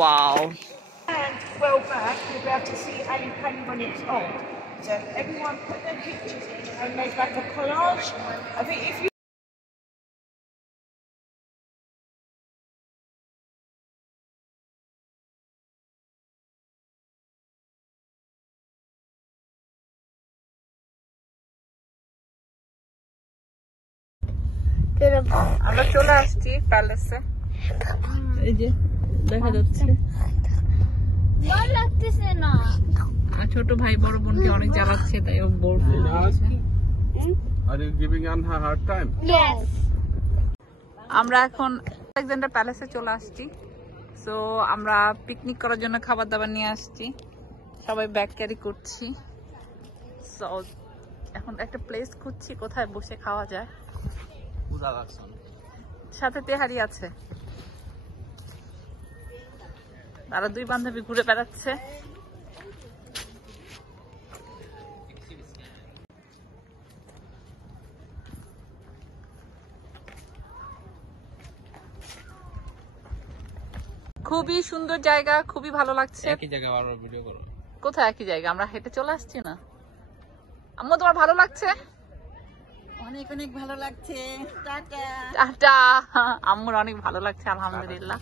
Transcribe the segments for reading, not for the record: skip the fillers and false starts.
Wow. And well back, you'll be able to see how you paint when it's on. So everyone put their pictures in and make like a collage. I think if you আমরা চলে আসছি প্যালেসে। এই যে দেখা যাচ্ছে ভালো লাগতেছে না। ছোট ভাই বড় বোনকে অনেক জ্বালাচ্ছে, তাই ও bore. Are you giving Anha a hard time? Yes. আমরা এখন আলেকজান্ডার প্যালেসে চলে আসছি। সো আমরা পিকনিক করার জন্য খাবার দাবার নিয়ে আসছি, সবাই ব্যাগ ক্যারি করছি। সো এখন একটা প্লেস খুঁজছি কোথায় বসে খাওয়া যায়। সাথে তেহারি আছে। তারা দুই বান্ধবী ঘুরে বেড়াচ্ছে। খুবই সুন্দর জায়গা, খুবই ভালো লাগছে। কোথায় একই জায়গা? আমরা হেঁটে চলে আসছি না? আম্মু তোমার ভালো লাগছে? অনেক অনেক ভালো লাগছে। Tata tata. আম্মুর অনেক ভালো লাগছে আলহামদুলিল্লাহ।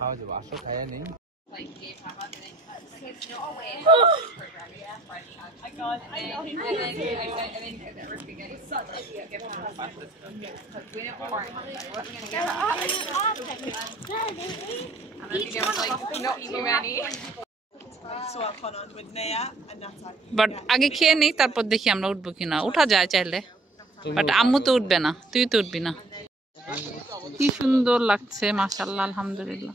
খাওয়া যাবে, আসো খাইয়া নেই। বাট আগে খেয়ে নেই, তারপর দেখি আমরা উঠবো কিনা। উঠা যায় চাইলে, বাট আম্মু তো উঠবে না, তুই তো উঠবি না। কি সুন্দর লাগছে, মাশাআল্লাহ, আলহামদুলিল্লাহ।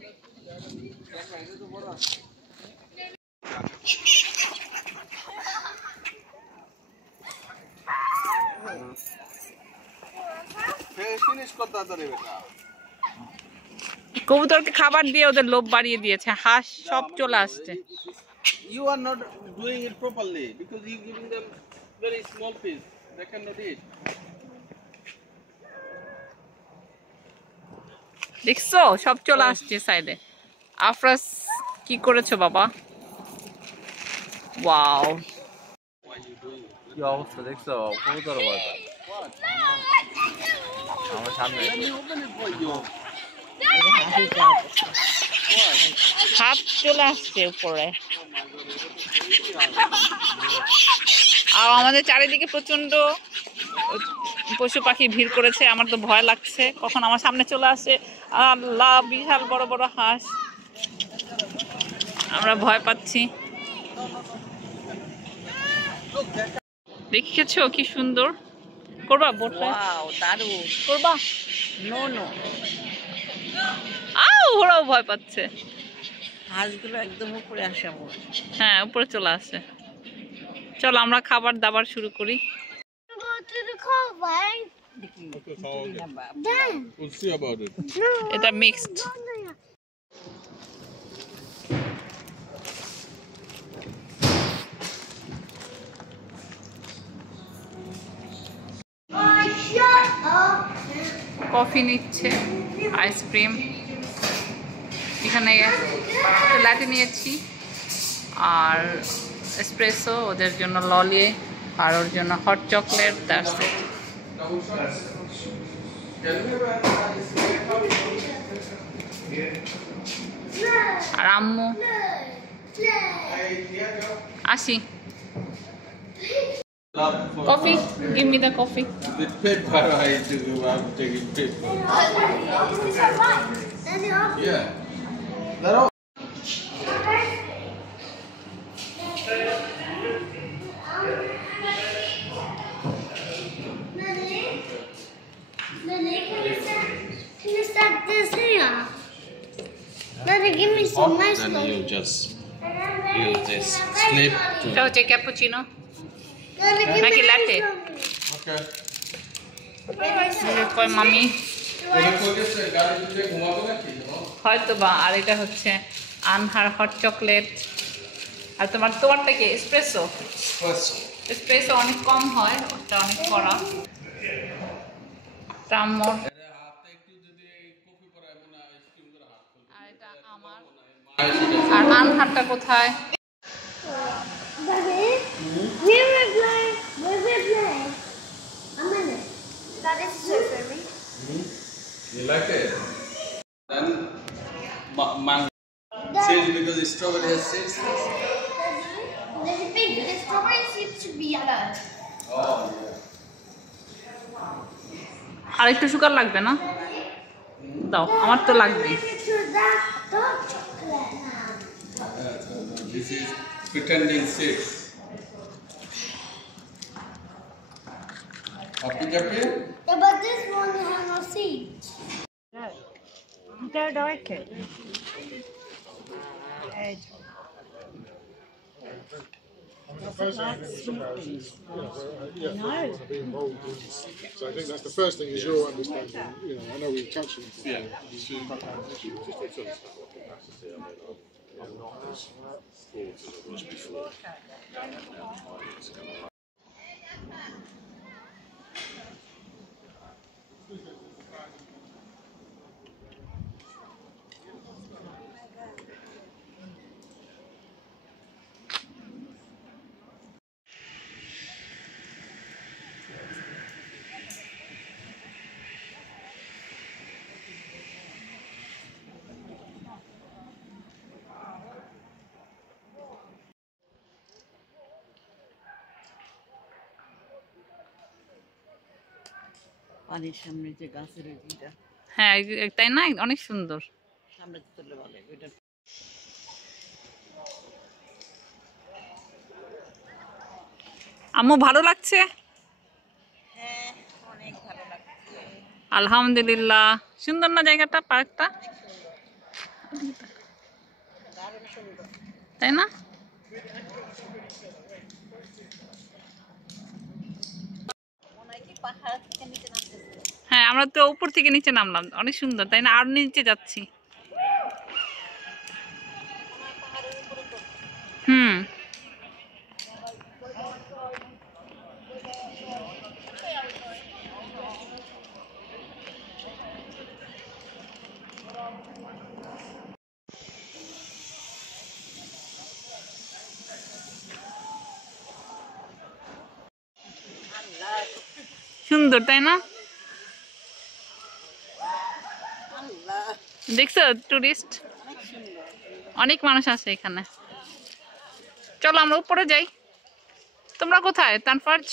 কবুতরকে খাবার দিয়ে ওদের লোভ বাড়িয়ে দিয়েছে, হাঁস সব চলে আসছে। You are not doing it properly because you giving them very small piece. They cannot eat. দেখছো সব চলে আসছে সাইডে। আফরাস কি করেছো বাবা? ওয়াও, কি অবস্থা দেখছো? কবুতর ভয় পায় আমার সামনে। হাত চলে আসছে উপরে। আর আমাদের চারিদিকে প্রচন্ড পশু পাখি ভিড় করেছে। আমার তো ভয় লাগছে, কখন আমার সামনে চলে আসে। আল্লাহ, বিশাল বড় বড় হাঁস, আমরা ভয় পাচ্ছি। দেখেছো কি সুন্দর? করবা বোটটা? দারুণ করবা? নো নো ওরাও ভয় পাচ্ছে। হাঁসগুলো একদম উপরে আসে। হ্যাঁ, উপরে চলে আসে। চলো আমরা খাবার দাবার শুরু করি। We'll see about it. এটা মিক্সড। কফি নিচ্ছে, আইসক্রিম, এখানে লাটে নিয়েছি, আর এসপ্রেসো, ওদের জন্য ললি, আর ওর জন্য হট চকলেট। That's it. আর আম্মু আসি। Coffee, give me the coffee. With paper, I do. I'm taking paper. Yeah. That all. Can you start this here? Daddy, give me some nice Then one. you just use this slip to. এটা হচ্ছে cappuccino Daddy, give me নাকি nice লাটে? one. Okay. কয় মামি ওরা কইছে গাড়ি দিতে ঘুমাবো নাকি? হয়তো বা। আর এটা হচ্ছে আনহার হট চকলেট। আর তোমারটা কি এসপ্রেসো? এসপ্রেসো অনেক কম হয়, ওটা অনেক কড়া। টামর আর এটা আমার। আর আনহারটা কোথায়? Daddy, where we play? Where we play? A minute. That is so for me. You like it? Then mango seeds because strawberry has seeds. There's a big. The strawberry seeds should be yellow. Oh আর একটু সুগার লাগবে না? দাও, আমার তো লাগবে। Picture that dark chocolate now. yeah. This is pretending seeds. Happy happy? Yeah, but this one has no seeds. You don't like it? Ed. So I think that's the first thing is your understanding. You know, I know we touched on it. Yeah. পানির সামনে যে গাছের ওইটা হ্যাঁ, তাই না? অনেক সুন্দর। সামনে তুলে বলে ওইটা। আম্মু ভালো লাগছে? হ্যাঁ, অনেক ভালো লাগছে। আলহামদুলিল্লাহ। সুন্দর না জায়গাটা, পার্কটা? দারুণ সুন্দর। তাই না? মনে হয় কি পাহাড় থেকে নিচে নামতেছে। হ্যাঁ, আমরা তো উপর থেকে নিচে নামলাম, অনেক সুন্দর তাই না? আর নিচে যাচ্ছি। পাহাড়ের উপরে তো হুম। সুন্দর তাই না? দেখছো টুরিস্ট অনেক মানুষ আছে এখানে। চলো আমরা উপরে যাই। তোমরা কোথায় তানফার্জ?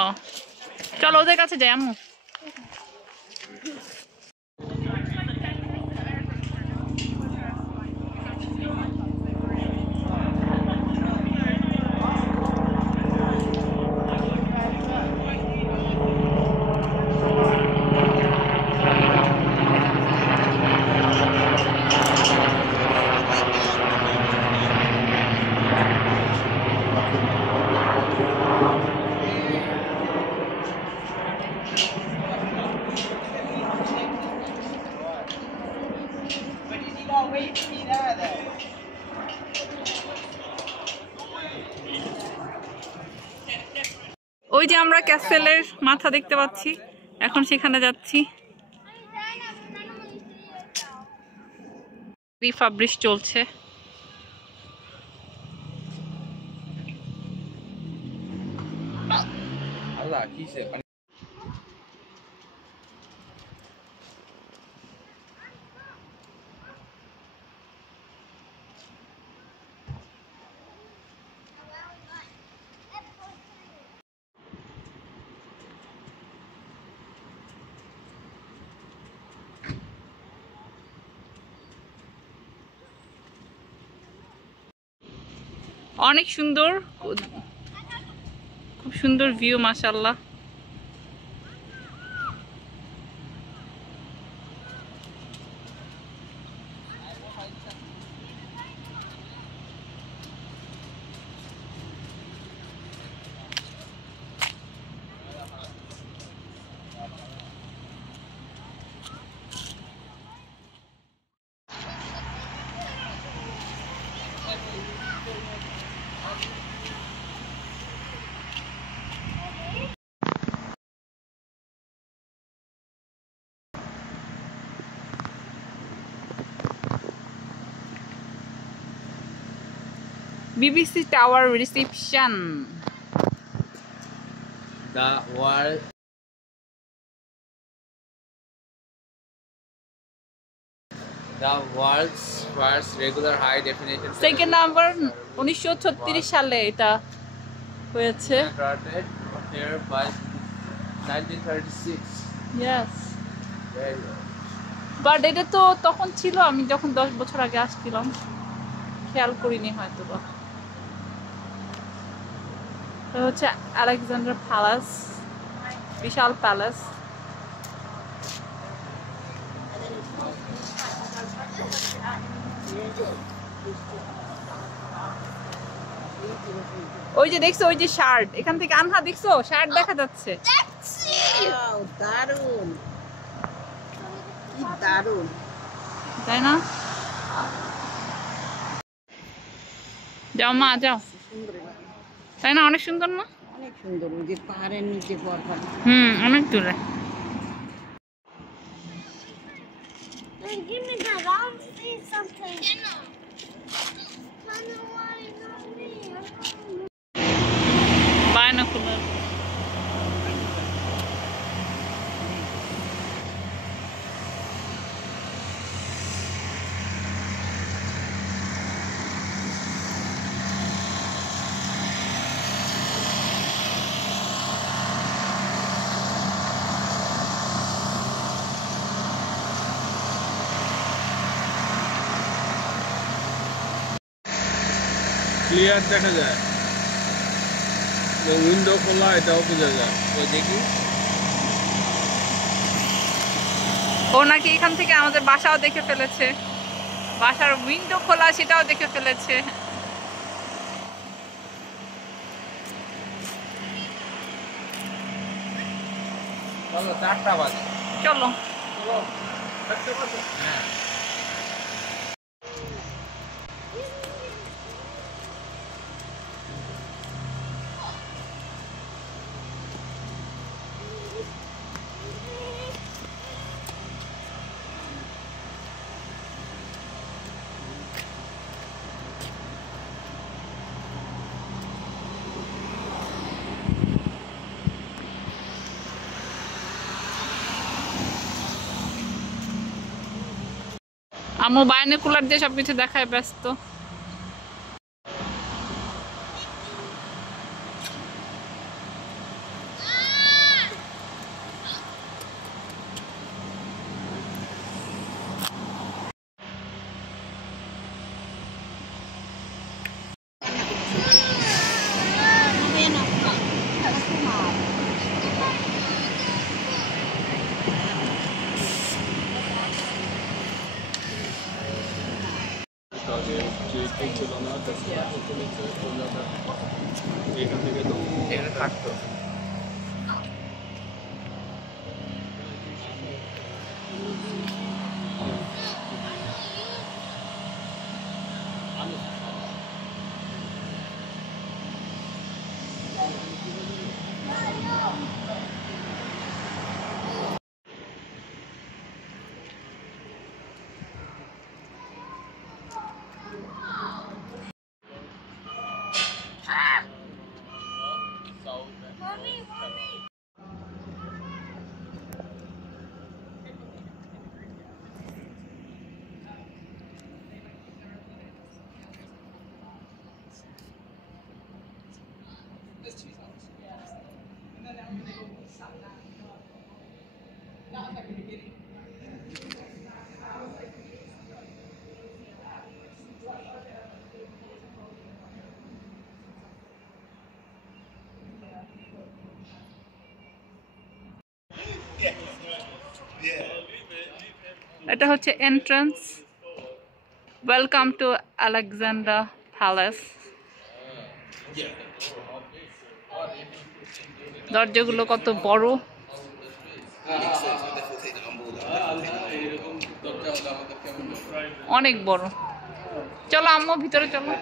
ও চলো ওদের কাছে যাই আম্মু। ওই যে আমরা ক্যাসেলের মাথা দেখতে পাচ্ছি, এখন সেখানে যাচ্ছি। রিফাব্রিশ চলছে। আল্লাহ কিসে অনেক সুন্দর, খুব সুন্দর ভিউ মাশাআল্লাহ। BBC Tower reception. The world. The world's first regular high definition. Second number 1936 সালে এটা হয়েছে। Started here by 1936. Yes. Very good. But এটা তো তখন ছিল আমি যখন 10 বছর আগে আসছিলাম, খেয়াল করিনি হয়তো বা। এটা হচ্ছে আলেকজান্ডার প্যালেস, বিশাল প্যালেস। ওই যে দেখছো ওই যে শার্ট, এখান থেকে আনহা দেখছো শার্ট দেখা যাচ্ছে। Wow, দারুণ, কি দারুণ। তাই না? যাও মা যাও। তাই না? অনেক সুন্দর না? অনেক সুন্দর, ওই যে পাহাড়ের নিচে বরফ। অনেক দূরে। Give me that. I want to see something. Mommy, why not me? Binocular. Clear দেখা যায়, উইন্ডো খোলা এটাও বোঝা যায়। ওই দেখি ও নাকি এখান থেকে আমাদের বাসাও দেখে ফেলেছে, বাসার উইন্ডো খোলা সেটাও দেখে ফেলেছে। চলো 4টা বাজে। চলো হ্যাঁ আমার বাইনোকুলার দিয়ে সবকিছু দেখায় ব্যস্ত। এখান থেকে তো এখানে থাকতো। এটা হচ্ছে entrance. Welcome to Alexander palace. দরজাগুলো কত বড়, অনেক বড়। চলো আম্মু ভিতরে চলো,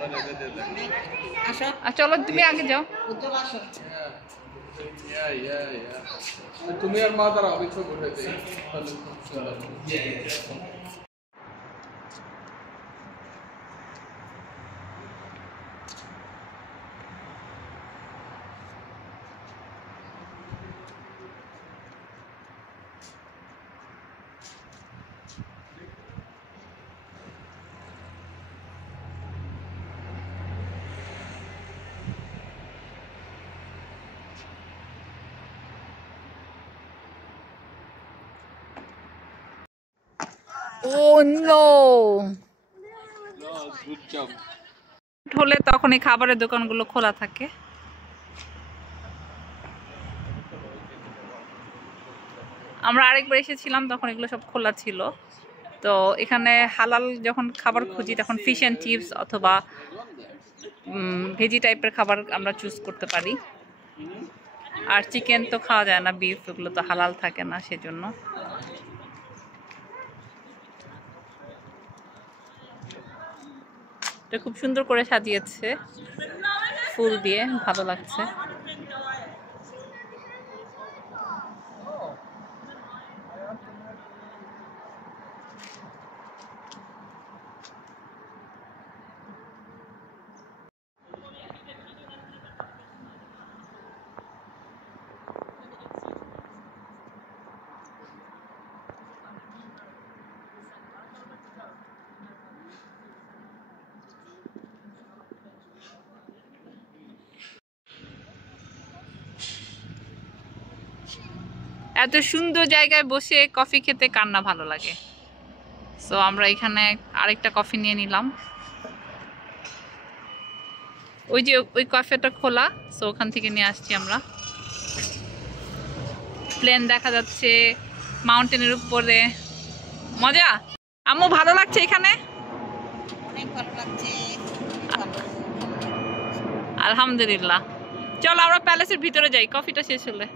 চলো তুমি আগে যাও। তুমি আর মা তারা অবিচ্ছক উঠেছে। Oh no! No, good job. হলে তখন এই খাবারের দোকানগুলো খোলা থাকে। আমরা আরেকবার এসেছিলাম তখন এগুলো সব খোলা ছিল। তো এখানে হালাল যখন খাবার খুঁজি তখন ফিশ অ্যান্ড চিপস অথবা ভেজি টাইপের খাবার আমরা চুজ করতে পারি। আর চিকেন তো খাওয়া যায় না, বিফ এগুলো তো হালাল থাকে না, সেজন্য। এটা খুব সুন্দর করে সাজিয়েছে ফুল দিয়ে, ভালো লাগছে। এত সুন্দর জায়গায় বসে কফি খেতে কার না ভালো লাগে। সো আমরা এখানে আরেকটা কফি নিয়ে নিলাম। ওই যে ওই কফিটা খোলা, সো ওখান থেকে নিয়ে আসছি আমরা। প্লেন দেখা যাচ্ছে মাউন্টেনের উপরে, মজা। আম্মু ভালো লাগছে এখানে? অনেক ভালো লাগছে। আলহামদুলিল্লাহ। চলো আমরা প্যালেসের ভিতরে যাই কফিটা শেষ হলে।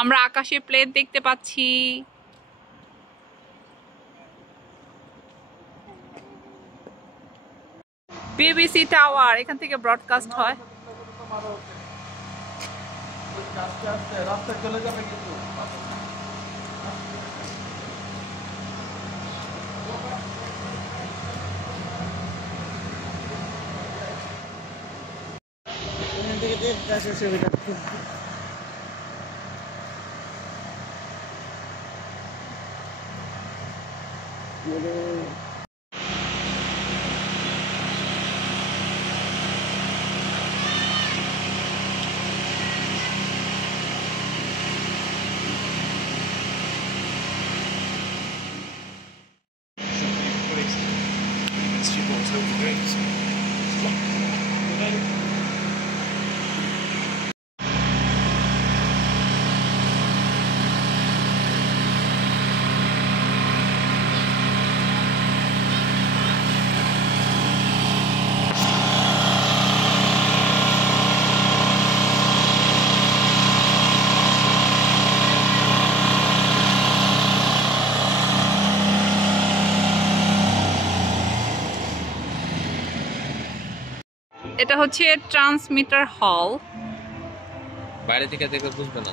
আমরা আকাশে প্লেন দেখতে পাচ্ছি। বিবিসি টাওয়ার, এখান থেকে ব্রডকাস্ট হয়। রাস্তা চলে যাবে কিন্তু। এটা হচ্ছে ট্রান্সমিটার হল। বাইরে থেকে দেখলে বুঝবে না।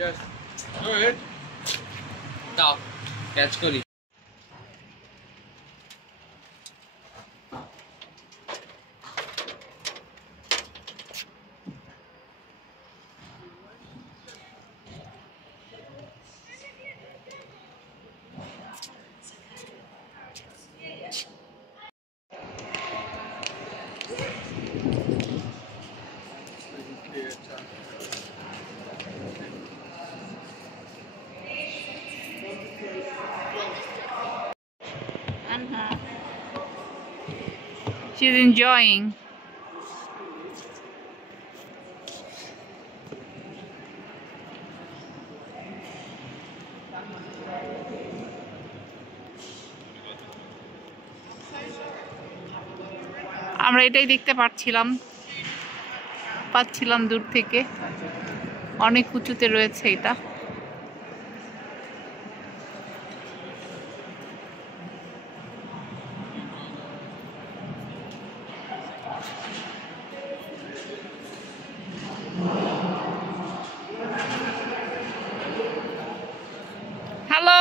Yes. Go ahead. দাও, ক্যাচ করি। She's enjoying. আমরা এটাই দেখতে পাচ্ছিলাম দূর থেকে। অনেক উঁচুতে রয়েছে এটা। হ্যালো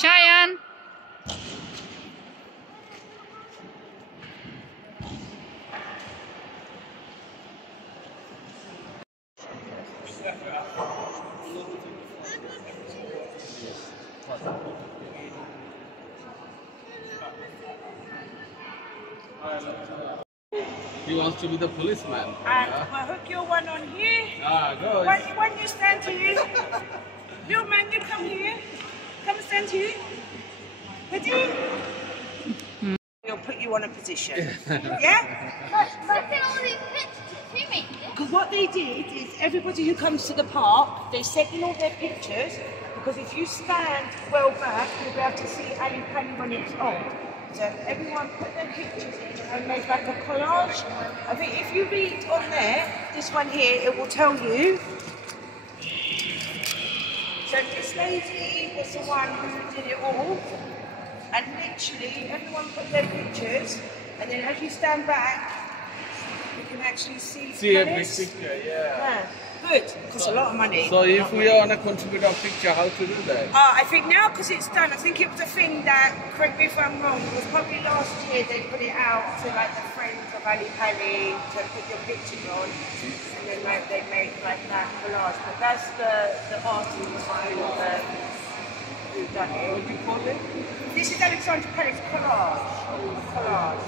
Shayan, He wants to be the policeman. And we'll hook your one on here. Go. When you stand here, little man, you come here. Come and stand here. Ready? We'll put you on a position. Yeah? Look at all these pictures. Who made this? Because what they did is everybody who comes to the park, they set in all their pictures, because if you stand well back, you'll be able to see Ali Pali when it's on. So everyone put their pictures in and made like a collage. I think if you read on there, this one here, it will tell you. So this lady was the one who did it all. And literally, everyone put their pictures, and then as you stand back, you can actually see every Palace. picture, yeah. Yeah. Good. It costs a lot of money. So if we want to contribute a picture, how to do that? I think now, because it's done, I think it was a thing that, correct me if I'm wrong, it was probably last year they put it out to like the friends of Ali Pali to put your pictures on, and then like, they made like that collage. But that's the artist who done it. What do you call it? This is Alexandra Palace collage.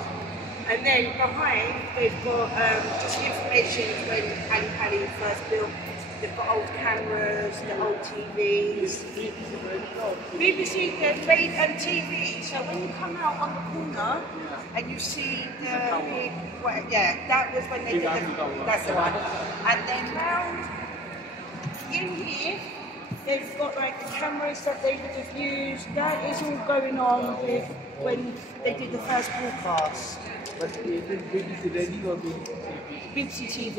And then behind, they've got just the information when Ali Pali first built. They've got old cameras, the old TVs. BBC, they've made TV. So when you come out on the corner and you see the big, that was when they did that's the one. And then round in here, they've got like the cameras that they would have used. That is all going on with when they did the first broadcast. But is it BBC Radio or BBC TV.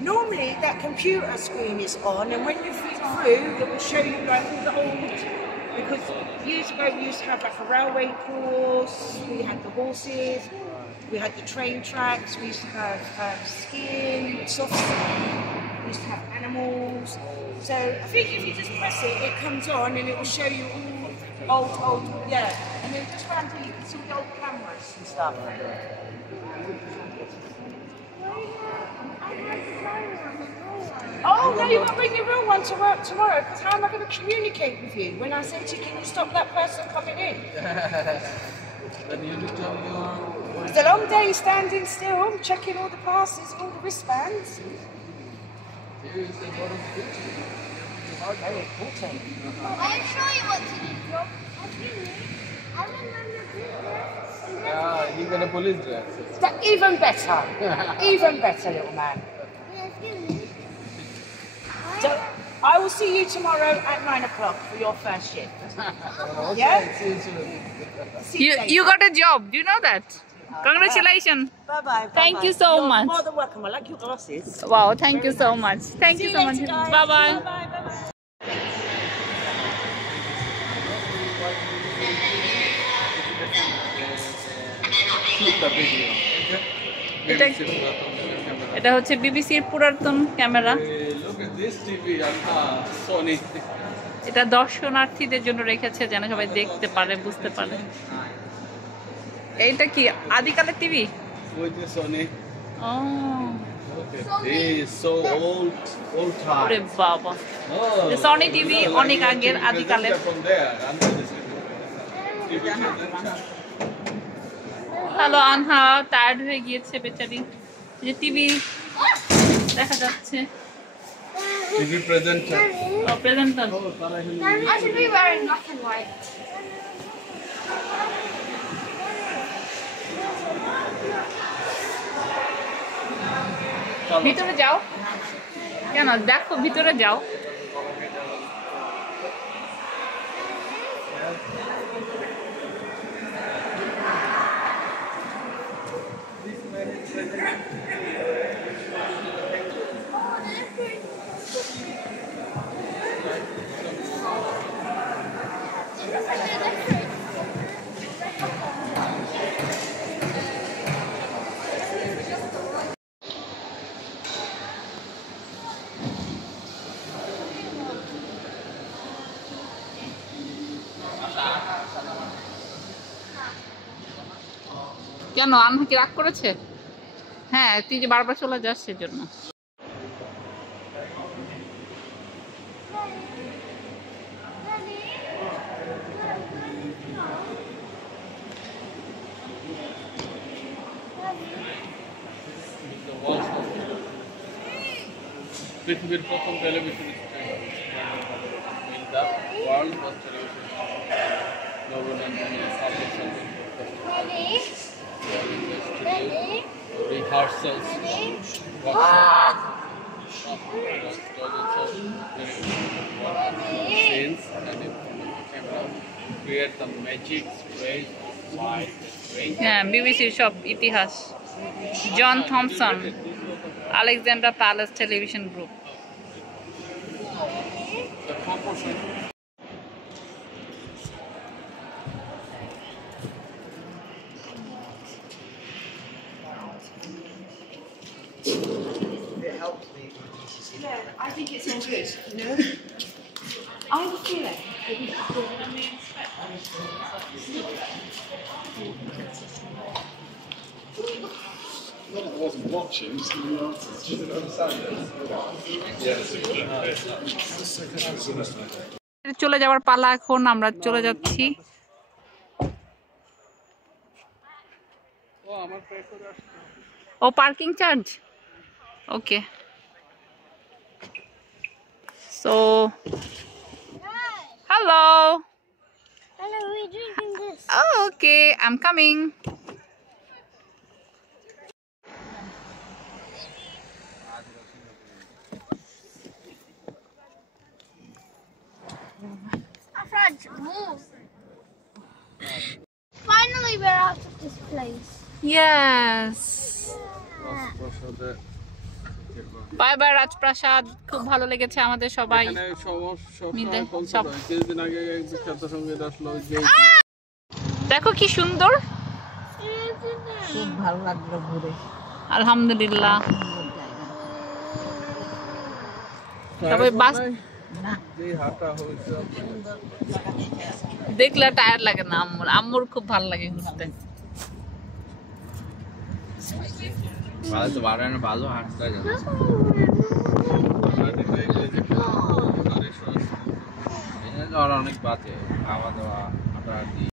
Normally that computer screen is on, and when you flick through, it will show you like all the old. Because years ago we used to have like a railway course, we had the horses, we had the train tracks, we used to have skiing, soft skiing, we used to have animals. So I think if you just press it, it comes on and it will show you all old, and then just round here you can see the old cameras and stuff. Oh, no, you've got to bring your real one to work tomorrow, because how am I going to communicate with you when I say to you, can you stop that person coming in? Then you need to tell your... It's a long day standing still, checking all the passes, all the wristbands. Here is a lot of pictures. Very important. I'll show you what to do, Joe. I remember this. Yeah, you got a police dress. Even better. Even better, little man. So, I will see you tomorrow at 9 o'clock for your first shift. Yeah? See you soon. See you later. You got a job. Do you know that? Congratulations. Bye-bye. Thank you so You're much. more than welcome. I like your glasses. Wow, thank you so much. Thank you so much. Later, guys. Bye-bye. Bye-bye. Shoot the video. এটা এটা হচ্ছে বিবিসির পুরাতন camera. Hey, look at this TV, Sony. এটা দর্শনার্থীদের জন্য রেখেছে যেন সবাই দেখতে পারে, বুঝতে পারে। এইটা কি আদিকালের টিভি? With the Sony. ও Look at this, so old time. ওরে বাবা, Oh, সনি টিভি অনেক আগের, আদিকালের। From there, under this TV. Hello আনহা, টায়ার্ড হয়ে গিয়েছে বেচারি। যে টিভি দেখা যাচ্ছে, TV presenter. Presenter. I should be wearing black and white. ভিতরে যাও কেন? দেখো ভিতরে যাও। কেন আনহা কি রাগ করেছে? হ্যাঁ, তুই যে বারবার চলে যাস সেজন্য। পৃথিবীর প্রথম television station in the world was television rehearsals, scenes and camera create the magic sprays of light. হ্যাঁ, বিবিসির সব ইতিহাস। John Thomson, Alexander Palace television group. The proportion Yeah, I think it's all good, you know? I have a feeling. I wasn't watching, so you didn't understand it. চলে যাওয়ার পালা এখন, আমরা চলে যাচ্ছি। ও parking charge, okay. So hello, Hello, we're drinking this. Okay, I am coming. Afraj, move. Finally, we're out of this place. Yes, রাজপ্রাসাদে bye bye রাজপ্রাসাদ, খুব ভালো লেগেছে আমাদের সবাই। এখানে মিলে সব সব। হয় কিছুদিন আগে এক বিখ্যাত সঙ্গীত আসলো যে দেখো কি সুন্দর, খুব ভালো লাগলো ঘুরে। আলহামদুলিল্লাহ। তবে বাস যে হাঁটা হয়েছে দেখলে টায়ার লাগে না আম্মুর। আম্মুর খুব ভালো লাগে ঘুরতে। ভালো তো বারো না, ভালো হাঁটতে যায় অনেক বাজে খাওয়া দাওয়া হাঁটাহাঁটি।